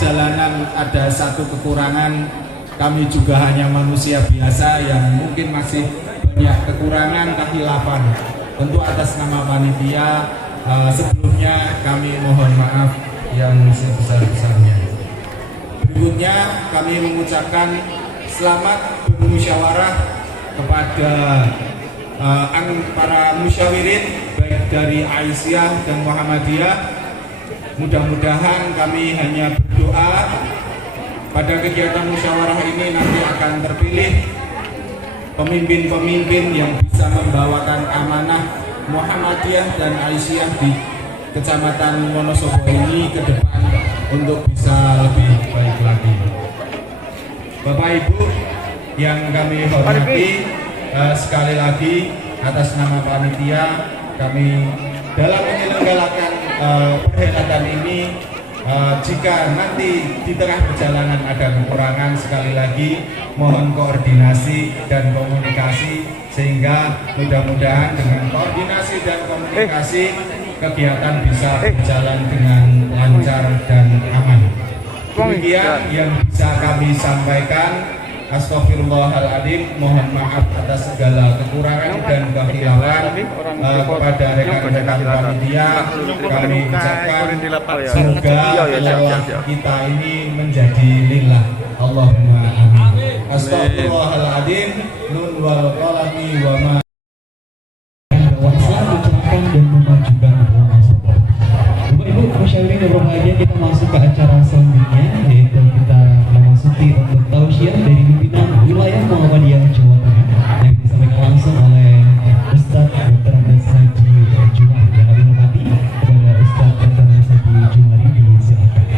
perjalanan ada satu kekurangan. Kami juga hanya manusia biasa yang mungkin masih banyak kekurangan, kehilafan. Tentu atas nama panitia sebelumnya kami mohon maaf yang sebesar-besarnya. Berikutnya kami mengucapkan selamat bermusyawarah kepada para musyawirin baik dari Aisyah dan Muhammadiyah. Mudah-mudahan kami hanya berdoa pada kegiatan musyawarah ini nanti akan terpilih pemimpin-pemimpin yang bisa membawakan amanah Muhammadiyah dan Aisyah di Kecamatan Wonosobo ini ke depan untuk bisa lebih baik lagi. Bapak Ibu yang kami hormati, sekali lagi atas nama panitia kami dalam menyelenggarakan perhelatan ini, jika nanti di tengah perjalanan ada kekurangan, sekali lagi mohon koordinasi dan komunikasi sehingga mudah-mudahan dengan koordinasi dan komunikasi kegiatan bisa berjalan dengan lancar dan aman. Demikian yang bisa kami sampaikan. Astaghfirullahaladzim, mohon maaf atas segala kekurangan dan kekhilafan kepada rekan-rekan panitia. Kami ucapkan semoga lelah kita ini menjadi lillah. Allahumma amin. Astaghfirullahaladzim. Nun wal qalami wa ma. Mencerahkan dan memajukan Wonosobo. Bapak Ibu musyawirin yang berbahagia, kita masuk ke acara selanjutnya, yaitu kita memasuki untuk tausiah dari pimpinan wilayah Muhammadiyah Jawa Tengah yang disampaikan langsung oleh Ustaz Dr. Andes Haji Jumari. Yang kami hormati kepada Ustaz Dr. Andes Haji Jumari, disilakan.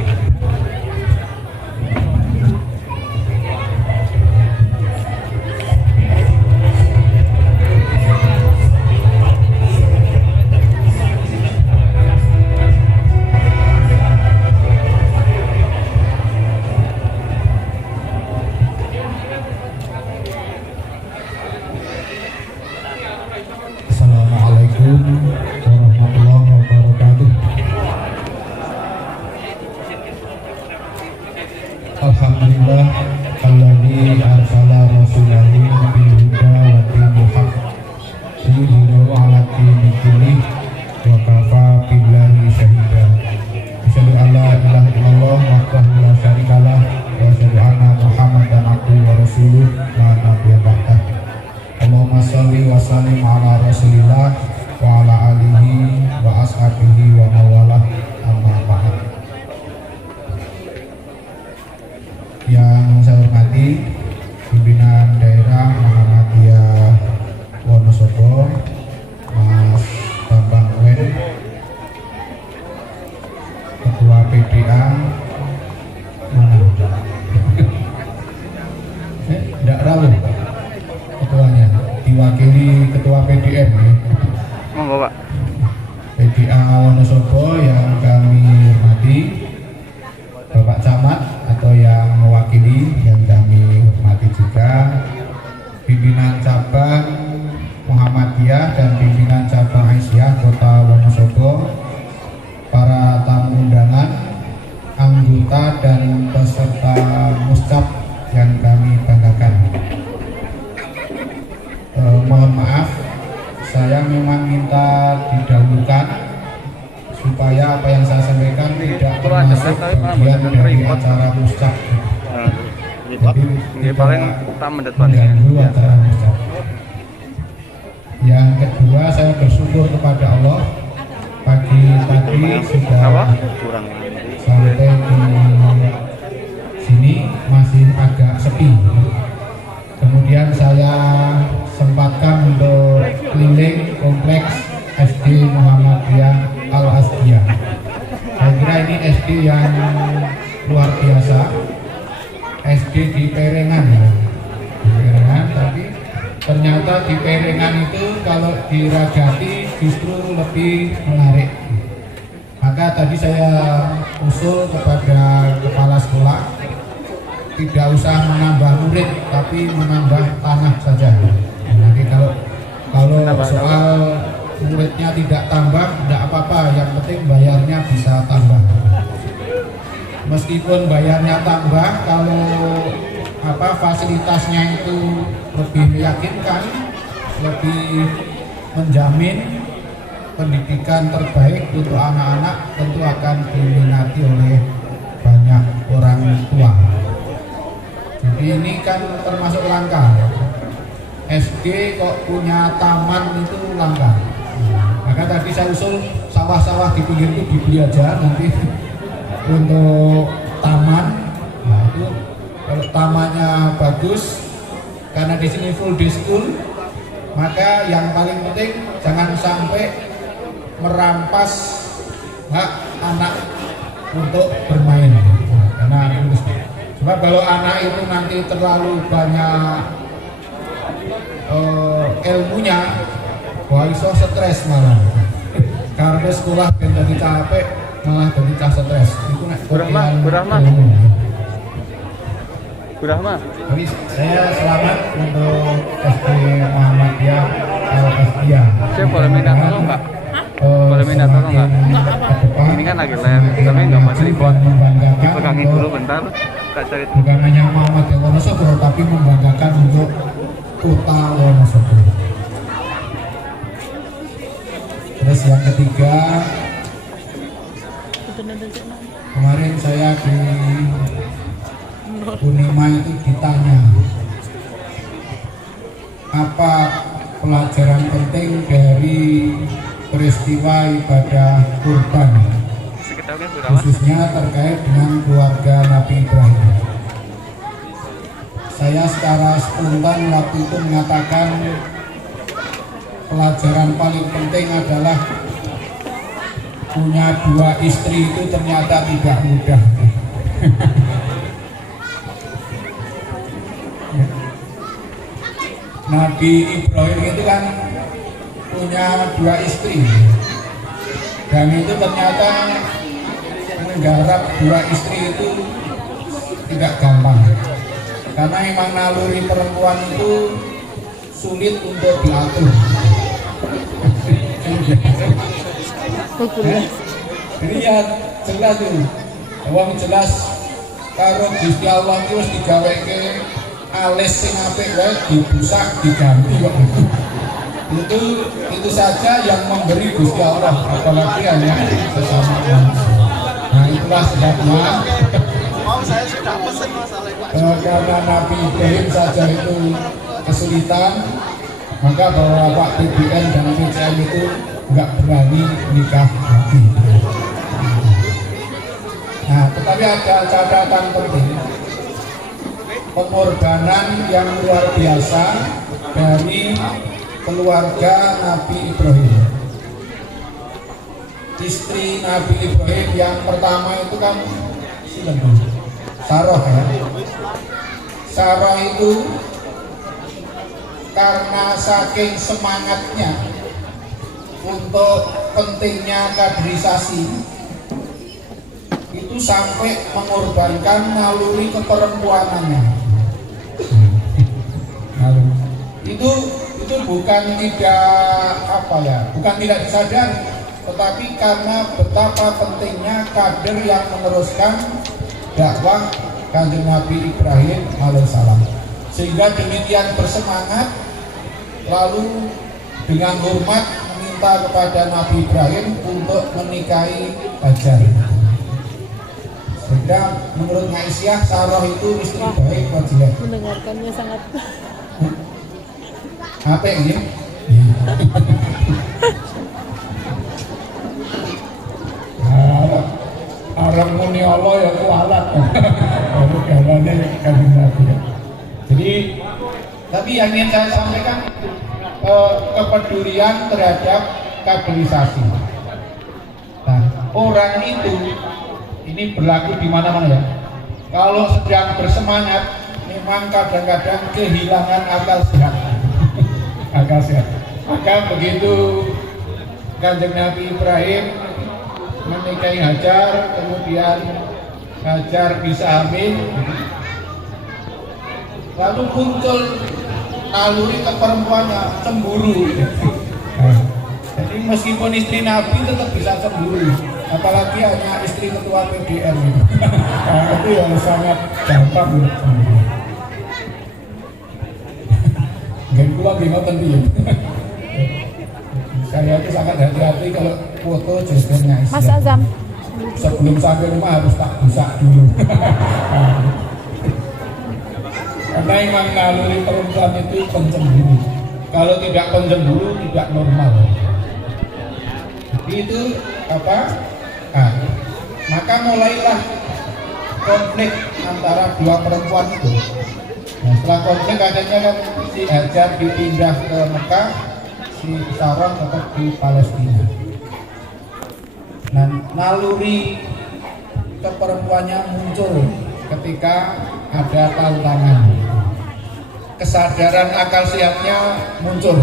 Warahmatullahi wabarakatuh. Alhamdulillah alladzi arsala rasulahu bil huda wa dinil haq liyudhhirahu 'ala dini kullih wa kafa billahi shahida. Asyhadu an la ilaha illallah wahdahu la syarikalah wa asyhadu anna Muhammadan abduhu wa rasuluh la nabiyya ba'dah. Allahumma shalli wa sallim ala rasulillah wa ala alihi wa ashabihi wa mawalah, amma ba'd. Yang saya hormati pimpinan daerah Muhammadiyah Wonosobo, Mas Bambang Wen, Ketua PDA mana? Tidak tahu ketuanya, diwakili Ketua PDM ya. Monggo Pak. PDA Wonosobo yang kami hormati, Bapak Camat atau yang mewakili yang kami hormati juga, pimpinan cabang Muhammadiyah dan pimpinan cabang Aisyah Kota Wonosobo, para tamu undangan, anggota dan peserta muscap yang kami banggakan. Mohon maaf, saya memang minta didahulukan supaya apa yang saya sampaikan tidak termasuk bagian dari acara muscap. Jadi paling utama mengganggu acara muscap. Yang kedua, saya bersyukur kepada Allah, pagi tadi sudah sampai di sini masih agak sepi. Kemudian saya sempatkan untuk keliling kompleks SD Muhammadiyah Al Asdiyah. Saya kira ini SD yang luar biasa, SD di Perengan ya. Di Perengan, tapi ternyata di Perengan itu kalau diragati justru lebih menarik. Maka tadi saya usul kepada kepala sekolah, tidak usah menambah murid tapi menambah tanah saja. Nanti kalau soal muridnya tidak tambah, tidak apa-apa, yang penting bayarnya bisa tambah. meskipun bayarnya tambah, kalau fasilitasnya itu lebih meyakinkan, lebih menjamin pendidikan terbaik untuk anak-anak, tentu akan diminati oleh banyak orang tua. Jadi ini kan termasuk langka. SD kok punya taman itu langka. Maka tadi saya usul sawah-sawah di pinggir itu dibeli aja nanti untuk taman. Nah itu kalau tamannya bagus, karena di sini full day school, maka yang paling penting jangan sampai merampas hak anak untuk bermain. Karena sebab kalau anak itu nanti terlalu banyak ilmunya, wah iso stres malah. Karena sekolah ben jadi capek, malah jadi stres. Itu nek Burahma. Jadi saya selamat untuk SD Muhammadiyah Al-Asdiyah. Saya boleh minta tolong nggak? Boleh minta tolong nggak? Ini kan lagi live, tapi nggak masih buat dipegangin dulu bentar. Kak cari. Bukan hanya Muhammadiyah Wonosobo, tapi membanggakan untuk kota Wonosobo. Terus yang ketiga, kemarin saya di Unima itu ditanya apa pelajaran penting dari peristiwa ibadah kurban, khususnya terkait dengan keluarga Nabi Ibrahim. Saya secara spontan waktu itu mengatakan pelajaran paling penting adalah punya 2 istri itu ternyata tidak mudah. Nabi Ibrahim itu kan punya 2 istri, dan itu ternyata menggarap 2 istri itu tidak gampang, karena memang naluri perempuan itu sulit untuk diatur. Jadi ya jelas tuh, wong jelas karo Gusti Allah itu wis digaweke alis sing apik wae dibusak diganti kok. Itu saja yang memberi Gusti Allah, apalagi hanya sesama manusia. Nah itulah sebabnya saya sudah pesen masalah karena Nabi Ibrahim saja itu kesulitan, maka bahwa Pak TBN dan PCM itu nggak berani nikah lagi. Nah tetapi ada catatan penting, pengorbanan yang luar biasa dari keluarga Nabi Ibrahim. Istri Nabi Ibrahim yang pertama itu kan Sarah ya. Sarah itu karena saking semangatnya untuk pentingnya kaderisasi, itu sampai mengorbankan naluri keperempuanannya. Itu bukan bukan tidak disadari, tetapi karena betapa pentingnya kader yang meneruskan dakwah Kanjeng Nabi Ibrahim alaihissalam, sehingga demikian bersemangat lalu dengan hormat meminta kepada Nabi Ibrahim untuk menikahi Hajar. Sehingga menurut Aisyah, Sarah itu istri baik atau jelek? Mendengarkannya sangat apa ini? Orang muni Allah ya kualat. Jadi, tapi yang ingin saya sampaikan kepedulian terhadap kaderisasi. Nah, orang itu ini berlaku di mana-mana ya. Kalau sedang bersemangat, memang kadang-kadang kehilangan akal sehat. Akal sehat. Maka begitu Kanjeng Nabi Ibrahim menikahi Hajar, kemudian Hajar bisa hamil, lalu muncul naluri keperempuannya, cemburu. Jadi meskipun istri Nabi tetap bisa cemburu, apalagi hanya istri ketua PDN gitu. Nah, itu yang sangat gampang menurut saya. Gak kuat gak tentu. Saya itu sangat hati-hati kalau foto jogetnya istri. Mas Azam. Sebelum sampai rumah harus tak busak dulu. Karena yang naluri perempuan itu pencemburu. Kalau tidak pencemburu tidak normal. Jadi itu apa? Nah, maka mulailah konflik antara dua perempuan itu. Nah, setelah konflik akhirnya kan si Hajar dipindah ke Mekah, si Sarah tetap di Palestina. Nah, naluri keperempuannya muncul ketika ada tantangan. Kesadaran akal sehatnya muncul.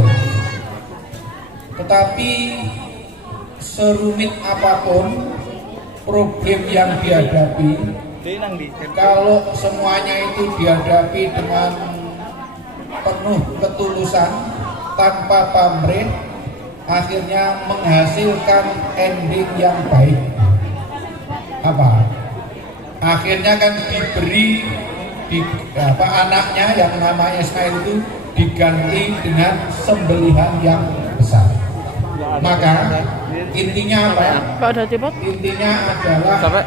Tetapi serumit apapun problem yang dihadapi, kalau semuanya itu dihadapi dengan penuh ketulusan tanpa pamrih, akhirnya menghasilkan ending yang baik. Apa? Akhirnya kan diberi anaknya yang namanya Ismail itu diganti dengan sembelihan yang besar. Maka intinya apa? Intinya adalah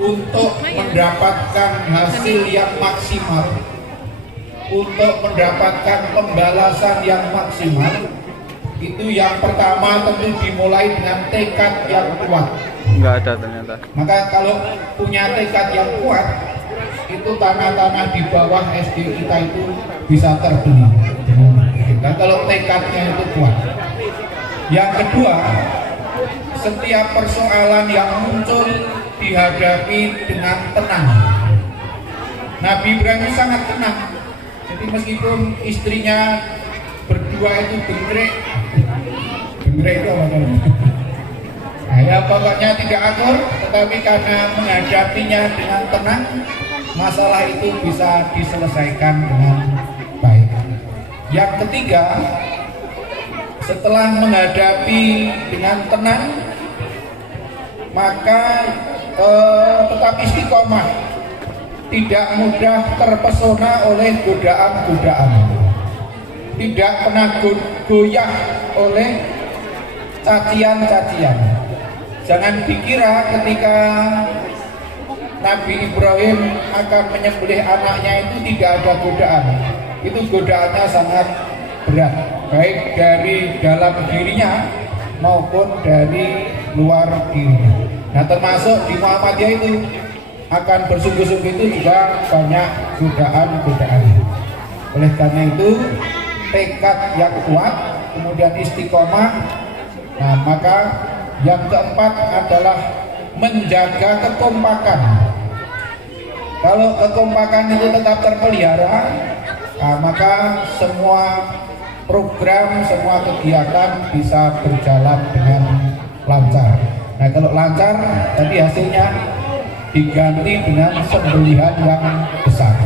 untuk mendapatkan hasil yang maksimal, untuk mendapatkan pembalasan yang maksimal, itu yang pertama tentu dimulai dengan tekad yang kuat. Enggak ada ternyata. Maka kalau punya tekad yang kuat, itu tanah-tanah di bawah SD kita itu bisa terbeli. Dan kalau tekadnya itu kuat. Yang kedua, setiap persoalan yang muncul dihadapi dengan tenang. Nabi Ibrahim sangat tenang. Jadi meskipun istrinya berdua itu gengrek itu apa namanya? Nah, ya pokoknya tidak akur, tetapi karena menghadapinya dengan tenang, masalah itu bisa diselesaikan dengan baik. Yang ketiga, setelah menghadapi dengan tenang, maka tetap istiqomah, tidak mudah terpesona oleh godaan-godaan, tidak pernah goyah oleh cacian-cacian. Jangan dikira ketika Nabi Ibrahim akan menyembelih anaknya itu tidak ada godaan. Itu godaannya sangat berat, baik dari dalam dirinya maupun dari luar dirinya. Nah, termasuk di Muhammadiyah itu akan bersungguh-sungguh itu juga banyak godaan-godaan. Oleh karena itu tekad yang kuat, kemudian istiqomah. Nah, maka yang keempat adalah menjaga kekompakan. Kalau kekompakan itu tetap terpelihara, nah, maka semua program, semua kegiatan bisa berjalan dengan lancar. Nah, kalau lancar, tadi hasilnya diganti dengan sembelihan yang besar.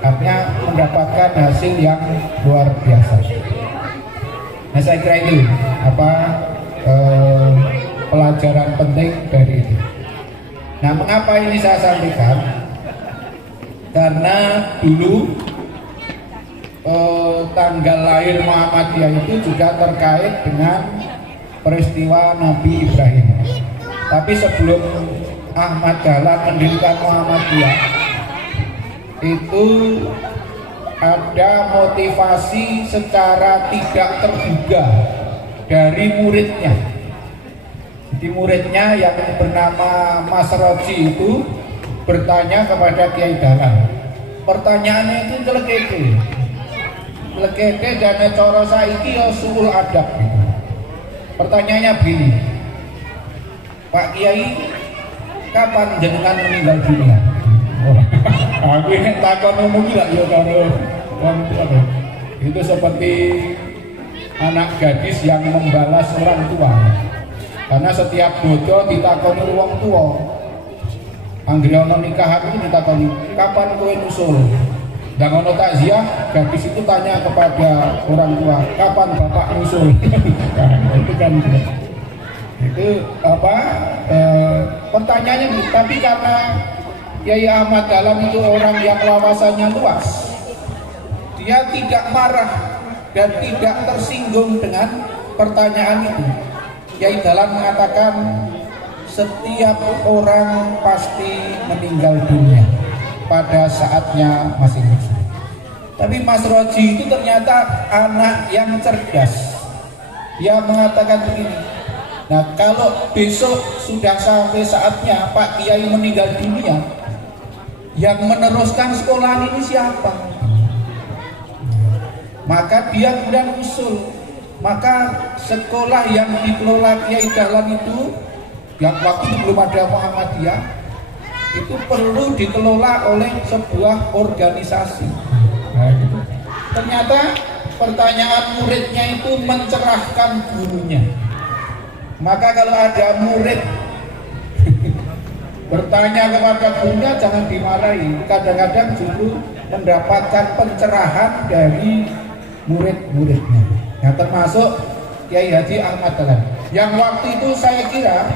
Artinya mendapatkan hasil yang luar biasa. Nah, saya kira itu pelajaran penting dari itu. Nah, mengapa ini saya sampaikan? Karena dulu tanggal lahir Muhammadiyah itu juga terkait dengan peristiwa Nabi Ibrahim. Tapi sebelum Ahmad Dahlan mendirikan Muhammadiyah, itu ada motivasi secara tidak terduga dari muridnya. Jadi muridnya yang bernama Mas Roji itu bertanya kepada Kiai Dahlan. Pertanyaannya itu celekeke dan cara saiki ya suul adab gitu. Pertanyaannya begini, Pak Kiai, kapan jenengan meninggal dunia? Aku ini takon umum gila ya karo itu seperti anak gadis yang membalas orang tua. Karena setiap bodoh ditakoni wong tua. Anggere ana nikahan itu ditakoni, kapan kowe nusul? Dan ono takziah, gadis itu tanya kepada orang tua, kapan bapak nusul? Nah, itu kan. Itu pertanyaannya, tapi karena Kiai Ahmad Dahlan itu orang yang wawasannya luas, dia tidak marah dan tidak tersinggung dengan pertanyaan itu. Kiai Dahlan mengatakan setiap orang pasti meninggal dunia pada saatnya masing-masing. Tapi Mas Roji itu ternyata anak yang cerdas. Dia mengatakan begini, nah kalau besok sudah sampai saatnya Pak Kiai meninggal dunia, yang meneruskan sekolah ini siapa? Maka dia kemudian usul, maka sekolah yang dikelola Kiai Dahlan itu, yang waktu itu belum ada Muhammadiyah, itu perlu dikelola oleh sebuah organisasi. Nah, gitu. Ternyata pertanyaan muridnya itu mencerahkan gurunya. Maka kalau ada murid bertanya kepada gurunya jangan dimarahi, kadang-kadang justru mendapatkan pencerahan dari murid-muridnya. Yang termasuk Kiai Haji Ahmad Dahlan, yang waktu itu saya kira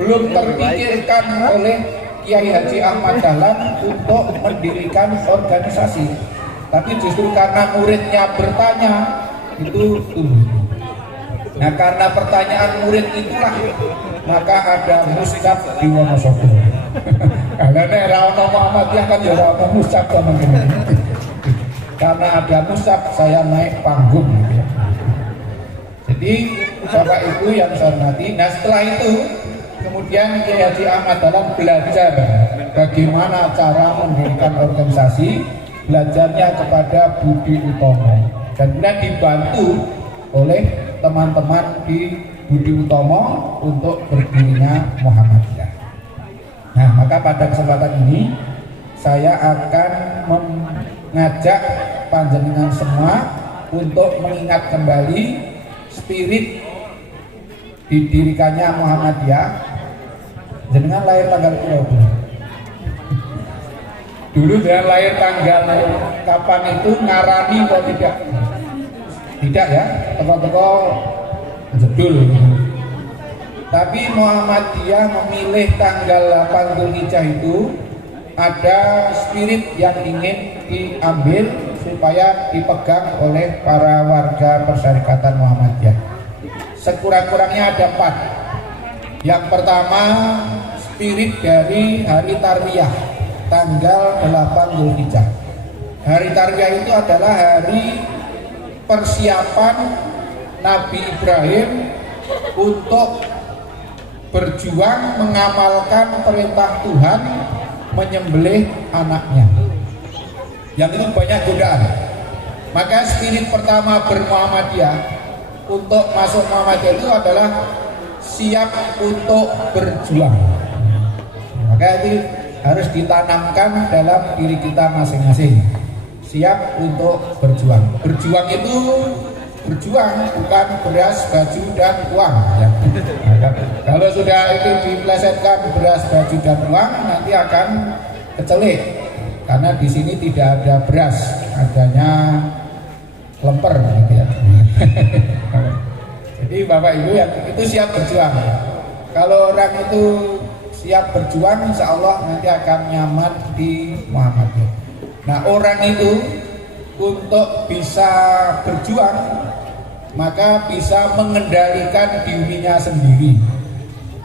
belum terpikirkan oleh Kiai Haji Ahmad Dahlan untuk mendirikan organisasi, tapi justru karena muridnya bertanya itu tumbuh. Nah, karena pertanyaan murid itulah maka ada muscap di Wonosobo. Karena era Muhammadiyah kan ya ada muscap teman-teman. Karena ada muscap saya naik panggung gitu ya. Jadi Bapak Ibu yang saya hormati, nah setelah itu kemudian Kiai Haji Ahmad Dahlan belajar bagaimana cara mendirikan organisasi, belajarnya kepada Budi Utomo, dan kemudian dibantu oleh teman-teman di Budi Utomo untuk berdirinya Muhammadiyah. Nah, maka pada kesempatan ini saya akan mengajak panjenengan semua untuk mengingat kembali spirit didirikannya Muhammadiyah. Jenengan lahir tanggal berapa? Dulu dia lahir tanggal kapan itu ngarani atau tidak? Tidak ya, teko-teko jedul. Tapi Muhammadiyah memilih tanggal 8 Dzulhijjah itu ada spirit yang ingin diambil supaya dipegang oleh para warga Persyarikatan Muhammadiyah. Sekurang-kurangnya ada 4. Yang pertama, spirit dari hari Tarwiyah tanggal 8 Dzulhijjah. Hari Tarwiyah itu adalah hari persiapan Nabi Ibrahim untuk berjuang mengamalkan perintah Tuhan menyembelih anaknya. Yang itu banyak godaan. Maka spirit pertama bermuhammadiyah untuk masuk Muhammadiyah itu adalah siap untuk berjuang. Maka itu harus ditanamkan dalam diri kita masing-masing. Siap untuk berjuang. Berjuang itu berjuang bukan beras, baju, dan uang ya. Kalau sudah itu diplesetkan beras, baju, dan uang, nanti akan kecelik karena di sini tidak ada beras, adanya lemper gitu ya. Jadi Bapak Ibu yang itu siap berjuang. Kalau orang itu siap berjuang, insya Allah nanti akan nyaman di Muhammadiyah. Nah, orang itu untuk bisa berjuang maka bisa mengendalikan dirinya sendiri.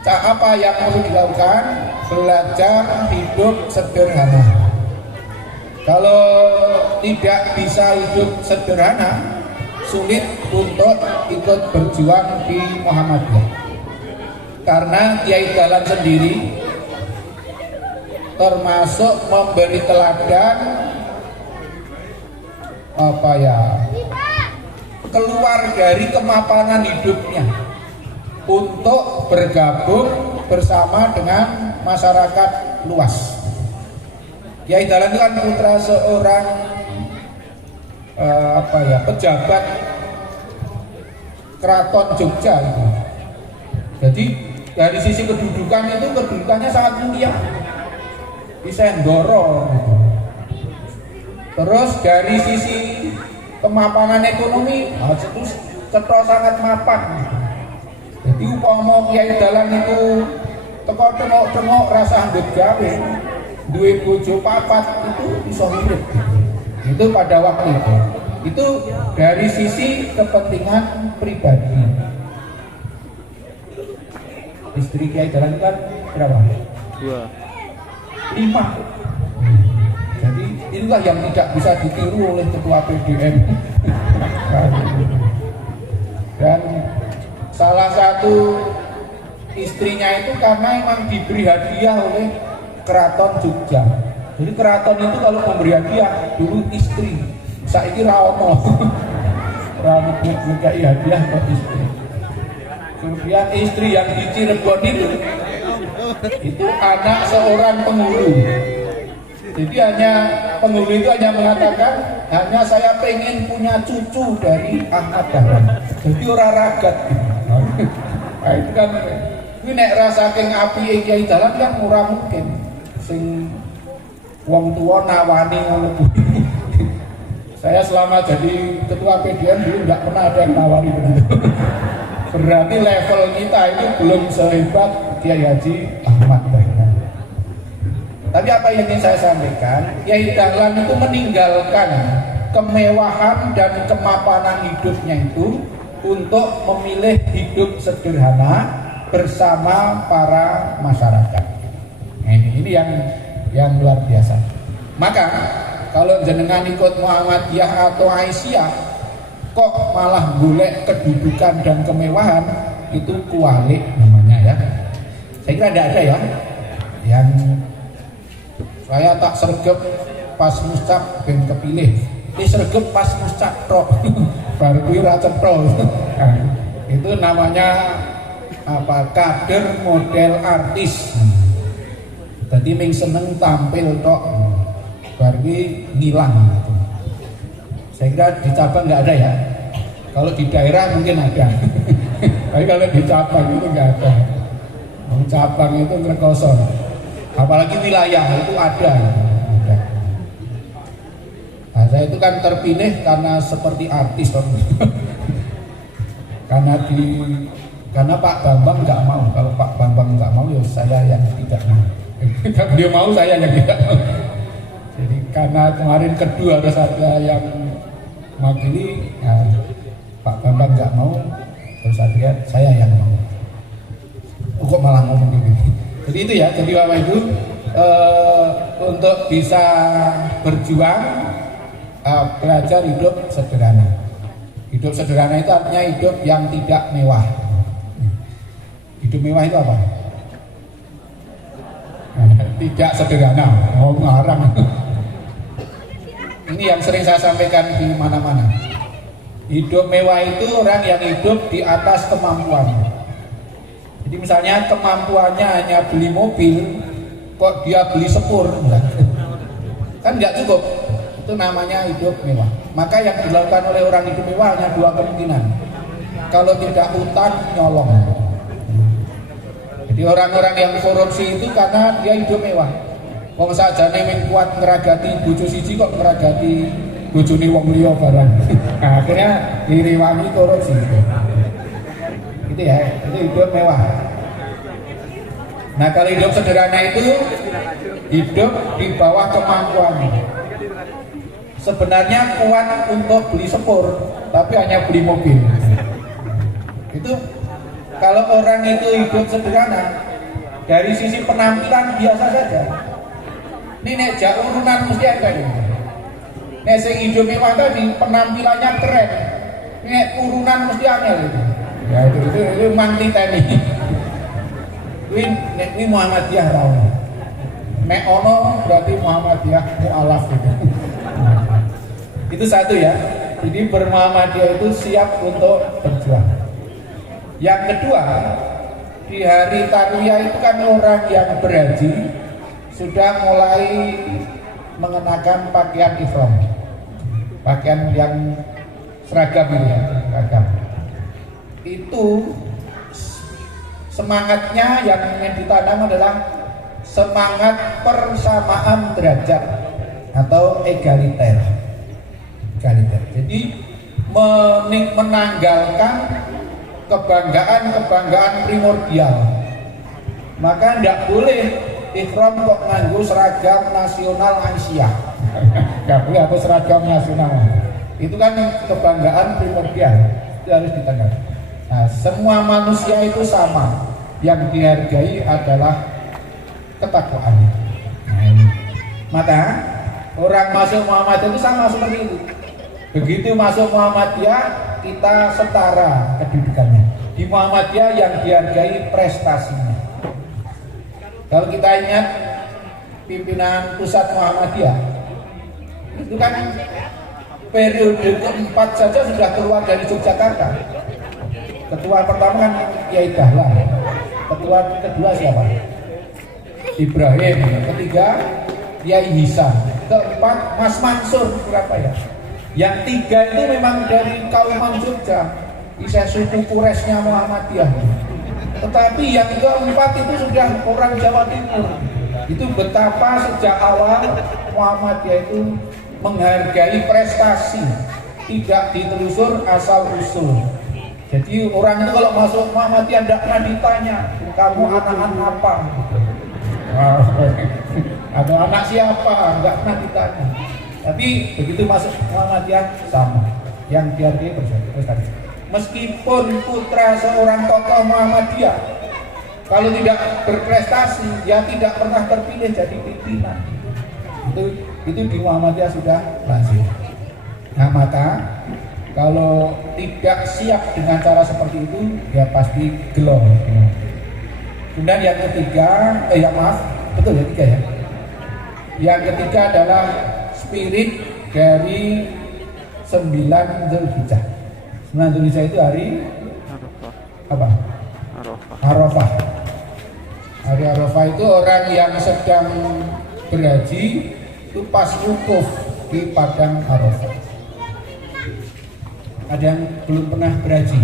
Apa yang perlu dilakukan? Belajar hidup sederhana. Kalau tidak bisa hidup sederhana, sulit untuk ikut berjuang di Muhammadiyah. Karena Kiai Dahlan sendiri termasuk memberi teladan keluar dari kemapanan hidupnya untuk bergabung bersama dengan masyarakat luas. Kiai Dahlan itu kan putra seorang pejabat Keraton Jogja itu. Jadi dari sisi kedudukan itu kedudukannya sangat mulia di Sendoro gitu. Terus dari sisi kemapanan ekonomi itu cetro sangat mapan gitu. Jadi Jadi umpama kiai dalan itu teko tengok-tengok rasa anggap gawe, duwe bojo papat itu iso urip. Itu pada waktu itu. Itu dari sisi kepentingan pribadi. Istri kiai dalan kan berapa? 2. 5. Jadi inilah yang tidak bisa ditiru oleh ketua PDM. Dan salah satu istrinya itu karena memang diberi hadiah oleh Keraton Jogja. Jadi keraton itu kalau memberi hadiah dulu istri, saiki ra ono. Ra juga hadiah ke istri. Kemudian istri yang di Cirebon itu anak seorang penghulu. Jadi penghulu itu hanya mengatakan hanya saya pengen punya cucu dari Ahmad Dahlan. Jadi ora ragat. Nah, itu kan kuwi nek rasake apike Kiai Dahlan kan ora mungkin sing wong tua nawani ngono. Saya selama jadi ketua PDM dulu nggak pernah ada yang nawari begitu. Berarti level kita itu belum sehebat Kiai Haji Ahmad Dahlan. Tapi apa yang ingin saya sampaikan, Kiai Dahlan itu meninggalkan kemewahan dan kemapanan hidupnya itu untuk memilih hidup sederhana bersama para masyarakat. Nah, ini yang luar biasa. Maka kalau jenengan ikut Muhammadiyah atau Aisyah kok malah golek kedudukan dan kemewahan, itu kualik namanya ya. Saya kira tidak ada ya yang saya tak sergep pas muscap ben kepilih, ini sergep pas muscap tok baru kuwi ra cetha. Nah, itu namanya apa, kader model artis. Jadi ming seneng tampil tok baru kuwi ngilang gitu. Saya kira di cabang nggak ada ya. Kalau di daerah mungkin ada. Tapi kalau di cabang itu nggak ada. Cabang itu ngerkosor. Apalagi wilayah itu ada. Nah, saya itu kan terpilih karena seperti artis. Karena Pak Bambang nggak mau. Kalau Pak Bambang nggak mau, ya saya yang tidak mau. Kalau dia mau, saya yang tidak mau. Jadi karena kemarin kedua harus ada yang mewakili, nah, Pak Bambang nggak mau, terus akhirnya saya yang mau. Kok malah ngomong gitu. Jadi itu ya, jadi Bapak Ibu untuk bisa berjuang, belajar hidup sederhana. Hidup sederhana itu artinya hidup yang tidak mewah. Hidup mewah itu apa? Tidak sederhana, mau ngarang. Ini yang sering saya sampaikan di mana-mana. Hidup mewah itu orang yang hidup di atas kemampuan. Jadi misalnya kemampuannya hanya beli mobil, kok dia beli sepur, kan nggak cukup. Itu namanya hidup mewah. Maka yang dilakukan oleh orang hidup mewah hanya dua kemungkinan. Kalau tidak utang, nyolong. Jadi orang-orang yang korupsi itu karena dia hidup mewah. Wong sakjane men kuat ngeragati bojo siji kok ngeragati bojone wong liya barang. Nah, akhirnya diriwangi korupsi. Itu ya, itu hidup mewah. Nah, kalau hidup sederhana itu hidup di bawah kemampuan. Sebenarnya kuat untuk beli sepur, tapi hanya beli mobil. Itu kalau orang itu hidup sederhana, dari sisi penampilan biasa saja. Ini nek jak urunan mesti ada ini. Nek sing hidup mewah tadi penampilannya keren. Nek urunan mesti angel itu. Ya itu manti tani. Ini Muhammadiyah ra ono. Nek ono berarti Muhammadiyah mualaf gitu. Itu satu ya. Jadi bermuhammadiyah itu siap untuk berjuang. Yang kedua, di hari Tarwiyah itu kan orang yang berhaji sudah mulai mengenakan pakaian ihram, pakaian yang seragam ini ya, seragam. Itu semangatnya yang ingin ditanam adalah semangat persamaan derajat atau egaliter. Jadi menanggalkan kebanggaan primordial. Maka tidak boleh ikhram kok nganggo seragam nasional Aisyah. Tidak boleh aku seragam nasional. Itu kan kebanggaan primordial, itu harus ditanggapi. Nah, semua manusia itu sama, yang dihargai adalah ketakwaan. Maka orang masuk Muhammadiyah itu sama seperti itu. Begitu masuk Muhammadiyah, kita setara kedudukannya. Di Muhammadiyah yang dihargai prestasinya. Kalau kita ingat pimpinan pusat Muhammadiyah, itu kan periode keempat saja sudah keluar dari Yogyakarta. Ketua pertama kan Kiai Dahlan, ketua kedua siapa? Ibrahim, ketiga Kiai Hisam, keempat Mas Mansur Surabaya. Yang tiga itu memang dari Kauman Jogja, bisa suku Kuresnya Muhammadiyah. Tetapi yang keempat itu sudah orang Jawa Timur. Itu betapa sejak awal Muhammadiyah itu menghargai prestasi, tidak ditelusur asal usul. Jadi orang itu kalau masuk Muhammadiyah tidak pernah ditanya kamu anak apa, atau anak siapa, nggak pernah ditanya. Tapi begitu masuk Muhammadiyah sama, yang dihargai prestasi. Meskipun putra seorang tokoh Muhammadiyah, kalau tidak berprestasi, dia tidak pernah terpilih jadi pimpinan. Itu di Muhammadiyah sudah lazim. Nah, maka kalau tidak siap dengan cara seperti itu, ya pasti gelo. Kemudian yang ketiga, betul ya tiga ya. Yang ketiga adalah spirit dari 9 Zulhijjah. 9 Zulhijjah itu hari apa? Arafah. Hari Arafah itu orang yang sedang berhaji itu pas wukuf di padang Arafah. Ada yang belum pernah berhaji?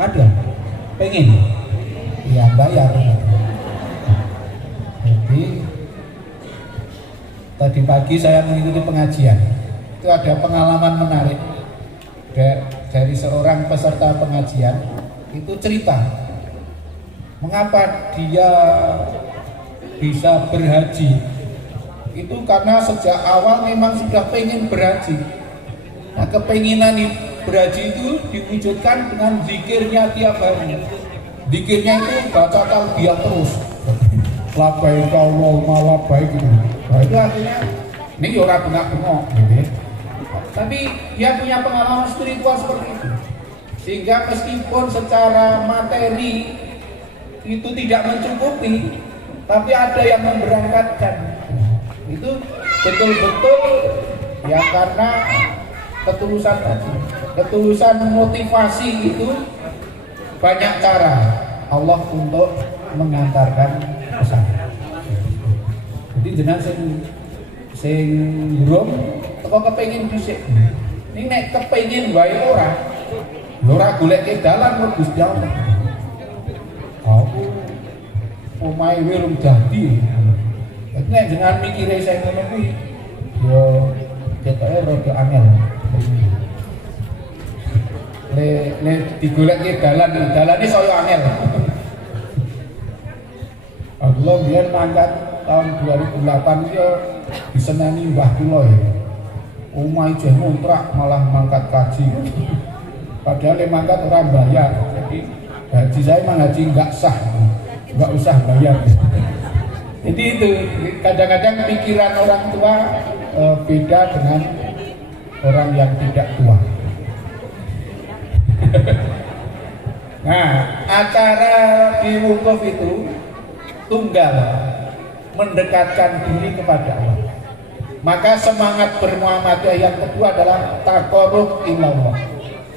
Ada? Pengen? Ya bayar. Jadi tadi pagi saya mengikuti pengajian. Itu ada pengalaman menarik dari seorang peserta pengajian. Itu cerita mengapa dia bisa berhaji. Itu karena sejak awal memang sudah pengen berhaji. Nah, kepenginan berhaji itu diwujudkan dengan zikirnya tiap hari. Zikirnya itu baca talbiyah terus. Labbaik Allahumma labbaik gitu. Nah, itu artinya ini orang bengak-bengok gitu. Tapi dia punya pengalaman spiritual seperti itu. Sehingga meskipun secara materi itu tidak mencukupi, tapi ada yang memberangkatkan. Itu betul-betul ya karena ketulusan tadi, ketulusan motivasi itu banyak cara Allah untuk mengantarkan pesan. Jadi jenengan sing burung teko kepengin dhisik. Ning nek kepengin wae ora golek dalan mlebu Gusti Allah. Aku omahe wirung dadi. Nek jenengan mikire saya ngono kuwi yo ketoke rada angel. Le digoleki dalane saya angel. Allah biar mangkat tahun 2008 yo diseneni mbah kula ya. Omahe jeh ngontrak malah mangkat kaji. Padahal mangkat ora bayar. Jadi haji saya mah haji enggak sah. Enggak usah bayar. Jadi itu kadang-kadang pikiran orang tua beda dengan orang yang tidak tua. Nah, acara di wukuf itu tunggal, mendekatkan diri kepada Allah. Maka semangat bermuhammadiyah yang kedua adalah taqarrub ilallah.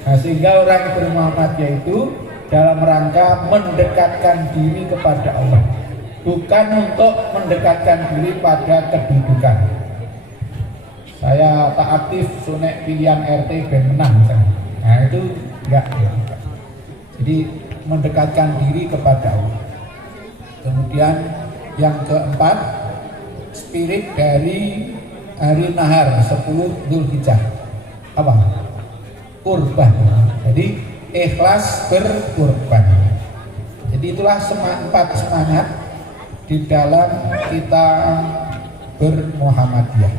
Nah, sehingga orang bermuhammadiyah itu dalam rangka mendekatkan diri kepada Allah, bukan untuk mendekatkan diri pada kedudukan. Saya tak aktif sunek pilihan RT ben menang misalnya. Nah itu enggak. Jadi mendekatkan diri kepada Allah. Kemudian yang keempat, spirit dari hari nahar 10 Zulhijjah. Apa? Kurban. Jadi ikhlas berkorban. Jadi itulah empat semangat di dalam kita bermuhammadiyah,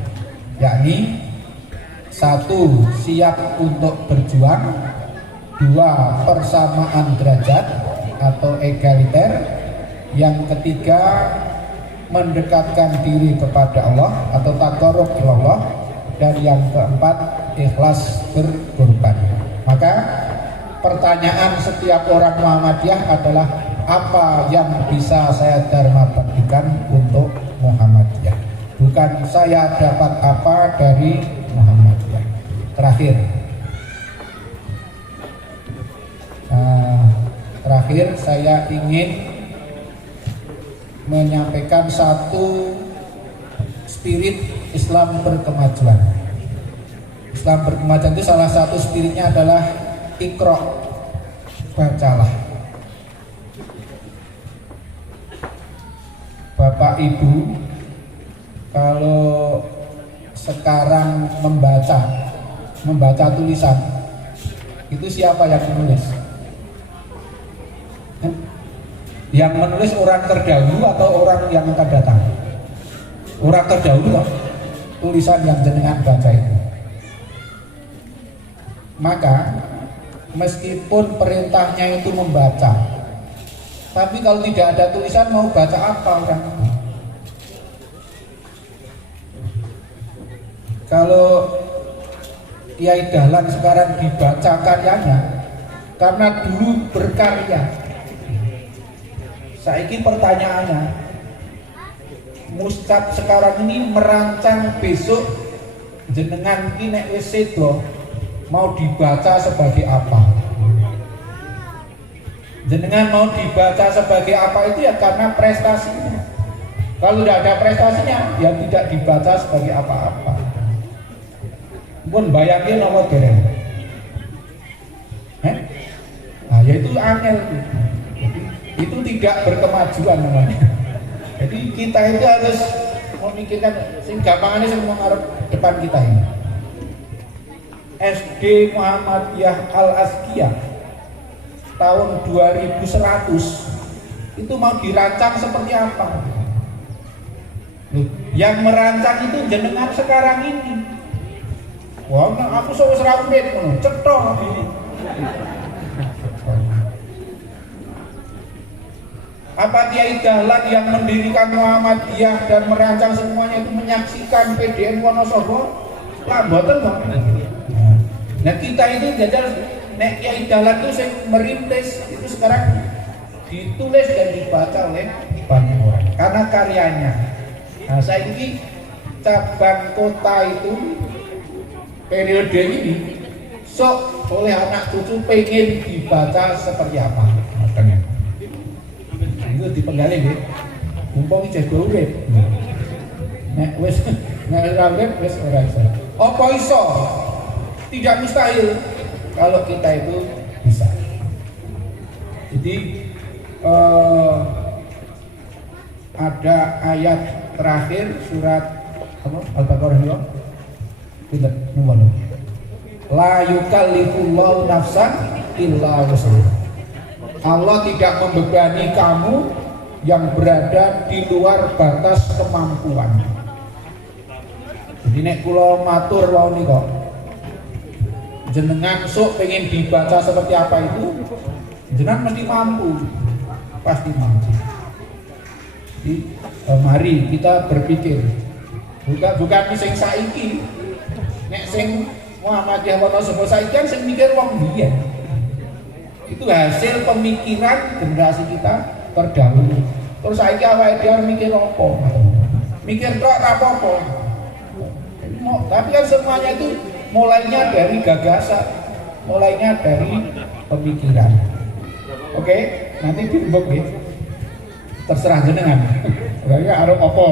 yakni 1. Siap untuk berjuang, 2. Persamaan derajat atau egaliter, yang ketiga mendekatkan diri kepada Allah atau taqarrub ilallah, dan yang keempat ikhlas berkorban. Maka pertanyaan setiap orang Muhammadiyah adalah apa yang bisa saya dharma baktikan untuk Muhammadiyah, bukan saya dapat apa dari Muhammadiyah. Terakhir saya ingin menyampaikan satu spirit Islam berkemajuan. Islam berkemajuan itu salah satu spiritnya adalah Iqra, bacalah. Bapak Ibu, kalau sekarang membaca tulisan, itu siapa yang menulis? Yang menulis orang terdahulu atau orang yang akan datang? Orang terdahulu loh, tulisan yang jenengan baca itu. Maka meskipun perintahnya itu membaca, tapi kalau tidak ada tulisan mau baca apa orang itu? Kalau Kiai Dahlan sekarang dibaca karyanya karena dulu berkarya. Saiki pertanyaannya, Muscap sekarang ini merancang besok jenengan ki nek wis sedo mau dibaca sebagai apa? Jenengan mau dibaca sebagai apa itu ya karena prestasinya. Kalau tidak ada prestasinya ya tidak dibaca sebagai apa-apa. Pun bayangin apa dereng? Nah, yaitu angel. Itu tidak berkemajuan namanya. Jadi kita itu harus memikirkan sing gampangannya sing mengarep depan kita ini. SD Muhammadiyah Al-Azkiyah tahun 2100 itu mau dirancang seperti apa? Yang merancang itu jenengan sekarang ini. Wah, aku wis ra urip ngono, cetok. Apa Kiai Dahlan yang mendirikan Muhammadiyah dan merancang semuanya itu menyaksikan PDN Wonosobo? Lah mboten kok. Nah kita itu jajal nek Kiai Dahlan itu sing merintis itu sekarang ditulis dan dibaca oleh banyak orang karena karyanya. Nah saya ini cabang kota itu periode ini sok oleh anak cucu pengen dibaca seperti apa makanya. Itu dipenggali nggih. Mumpung jago urip. Nek wis ora urip wis ora iso. Apa iso? Tidak mustahil kalau kita itu bisa. Jadi ada ayat terakhir surat Al-Baqarah ya. Tidak nuwun. La yukallifullahu nafsan illa wus'aha. Allah tidak membebani kamu yang berada di luar batas kemampuan. Jadi nek kula matur wae nika jenengan sok pengen dibaca seperti apa itu jenengan mesti mampu, pasti mampu. Jadi mari kita berpikir bukan sing saiki nek sing Muhammadiyah Wonosobo saiki kan sing mikir wong biyen. Itu hasil pemikiran generasi kita terdahulu. Terus saiki awake dhewe mikir apa? Mikir tok apa-apa. Tapi kan semuanya itu mulainya dari gagasan, mulainya dari pemikiran. Oke, nanti dirembuk ya. Terserah jenengan. Kaya arep apa?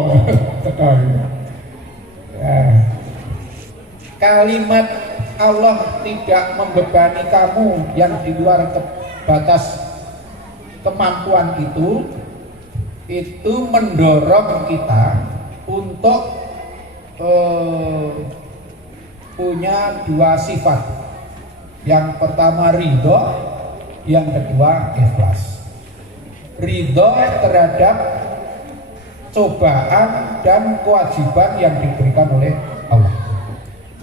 Kalimat Allah tidak membebani kamu yang di luar batas kemampuan itu mendorong kita untuk punya dua sifat. Yang pertama ridho, yang kedua ikhlas. Ridho terhadap cobaan dan kewajiban yang diberikan oleh Allah.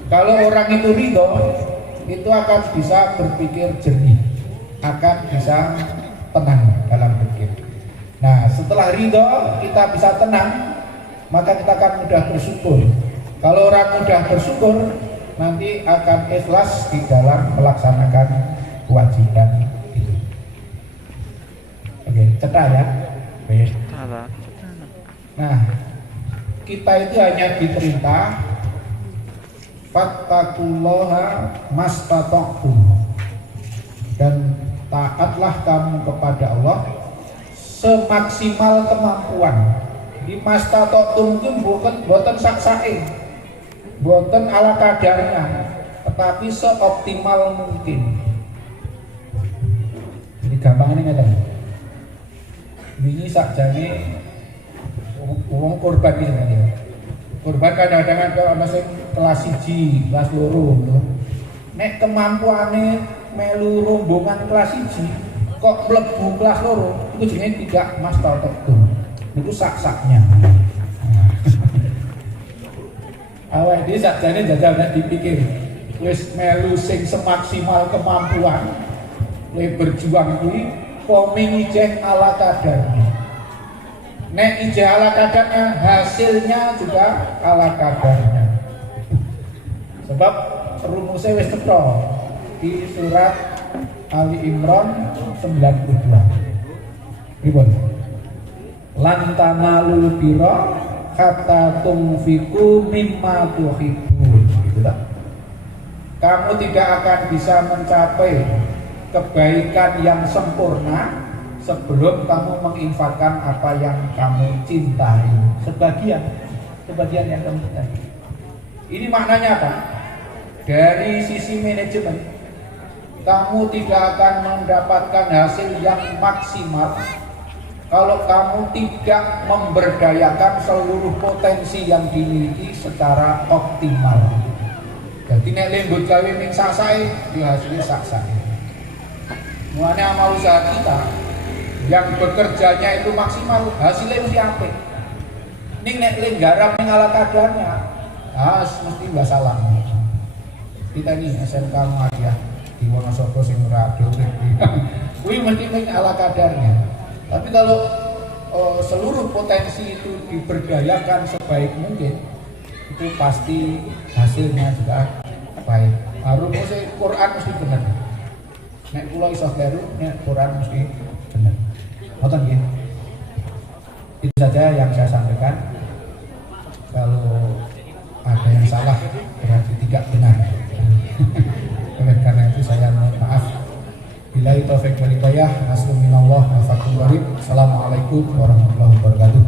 Kalau orang itu ridho, itu akan bisa berpikir jernih, akan bisa tenang dalam berpikir. Nah, setelah ridho kita bisa tenang, maka kita akan mudah bersyukur. Kalau orang mudah bersyukur, nanti akan ikhlas di dalam melaksanakan kewajiban itu. Oke, cetak ya. Oke. Nah, kita itu hanya diperintah fattaqullaha mastata'tum, dan taatlah kamu kepada Allah semaksimal kemampuan. Di mastata'tum itu bukan sak-sae, bukan ala kadarnya, tetapi seoptimal mungkin. Jadi gampang ini ngeten. Ini sakjane wong korban iki sebenarnya. Korban kadang-kadang ana sing kelas 1, kelas 2. Nek kemampuane melu rombongan kelas 1 kok mlebu kelas 2, itu jenenge tidak mastata'tum. Itu sak-saknya. Awak iki sakjane jajal nek dipikir wis melu sing semaksimal kemampuan, le berjuang kuwi poming ijeh ala kadarnya. Nek ijeh ala kadarnya, hasilnya juga ala kadarnya. Sebab rumusnya wis cetha di surat Ali Imran 92. Ribon. Lan tanalul birra hatta tunfiqu mimma tuhibbun. Gitu tak? Kamu tidak akan bisa mencapai kebaikan yang sempurna sebelum kamu menginfakkan apa yang kamu cintai. Sebagian yang kamu cintai. Ini maknanya apa? Dari sisi manajemen, kamu tidak akan mendapatkan hasil yang maksimal kalau kamu tidak memberdayakan seluruh potensi yang dimiliki secara optimal. Jadi nek lembut gawe ning sasae, dihasilnya saksae. Mulane amal usaha kita yang bekerjanya itu maksimal, hasilnya mesti apik. Ning nek lenggarap ning ala kadarnya, mesti enggak salah. Kita ini SMK Muhammadiyah di Wonosobo sing ora ado kuwi mesti ning ala kadarnya. Tapi kalau seluruh potensi itu diberdayakan sebaik mungkin, itu pasti hasilnya juga baik. Rumusnya Quran mesti benar. Nek kula iso kleru, nek Quran mesti benar. Ngoten nggih. Itu saja yang saya sampaikan. Kalau ada yang salah berarti tidak benar. Oleh karena itu saya mohon maaf. Billahi taufiq wal hidayah. Nasrul minallah wa fathul qarib. Assalamualaikum warahmatullahi wabarakatuh.